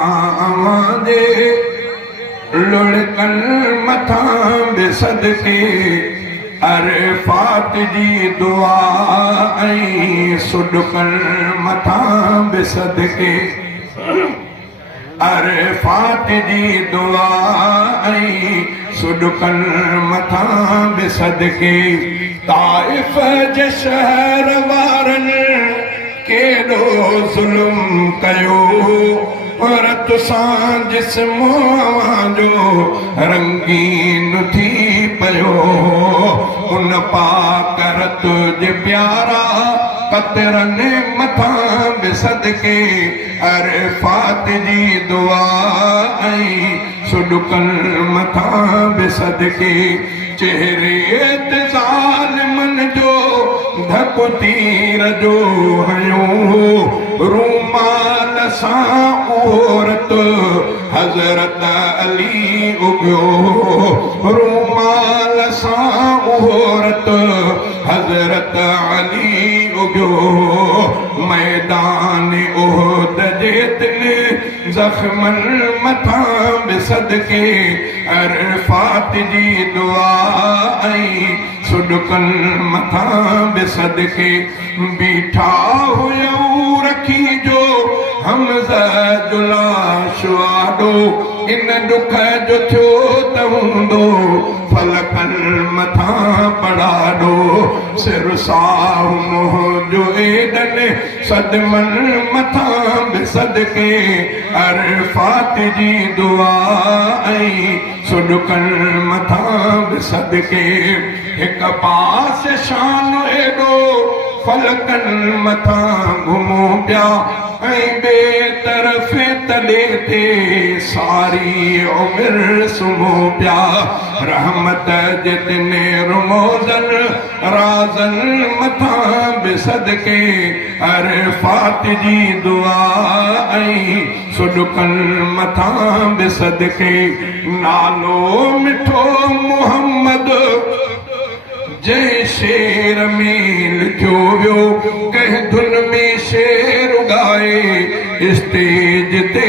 आवाज़े लुढ़कन मथा बेसदके अरफात जी दुआ ऐं सुॾकन मथा बेसदके अरफात जी दुआ ऐं सुॾकन मथा बेसदके ताइफ़ जे शहर वारनि केॾो ज़ुल्म कयो रत सां जिस्म जो रंगीन थी पयो उन पाक रत जे प्यारा कतरनि मथा बेसदके अरफात जी दुआ ऐं सुॾकन मथा बेसदके चेहरे ते ज़ालिमनि जो धक तीर जो हयो रूमाल सां औरत हज़रत अली उॻियो रूमाल सां औरत हज़रत अली उॻियो मैदान उहद जे तिन ज़ख्मनि मथा बेसदके अरफात जी दुआ ऐं सुॾकन मथा बेसदके बीठा हुयऊं रखी जो हमज़ा जो लाश आॾो इन ॾुख जो थियो त हूंदो फलकन मथा पढ़ाॾो सिर साह मोह जो एॾनि सदमनि मथा बेसदके अरफात जी दुआ ऐं सुॾकन मथा बेसदके हिक पास शान एॾो फलकन मथा घुमो पिया ऐं ॿिए तरफ़ तॾे ते सारी उमिरि सुम्हो पिया रहमत जे तिने रुमोज़नि राज़नि मथा बेसदके अरफात जी दुआ ऐं सुॾकन मथा बेसदके नालो मिठो मुहम्मद जंहिं शेर में लिखियो वियो कंहिं धुन में शेर उॻाए स्टेज ते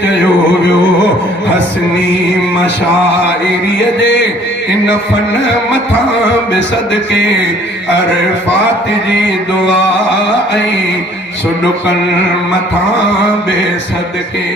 चयो वियो हसनी मशाइरीअ जे इन फन मथा बेसदके अरफात जी दुआ ऐं सुॾकन मथा बेसदके।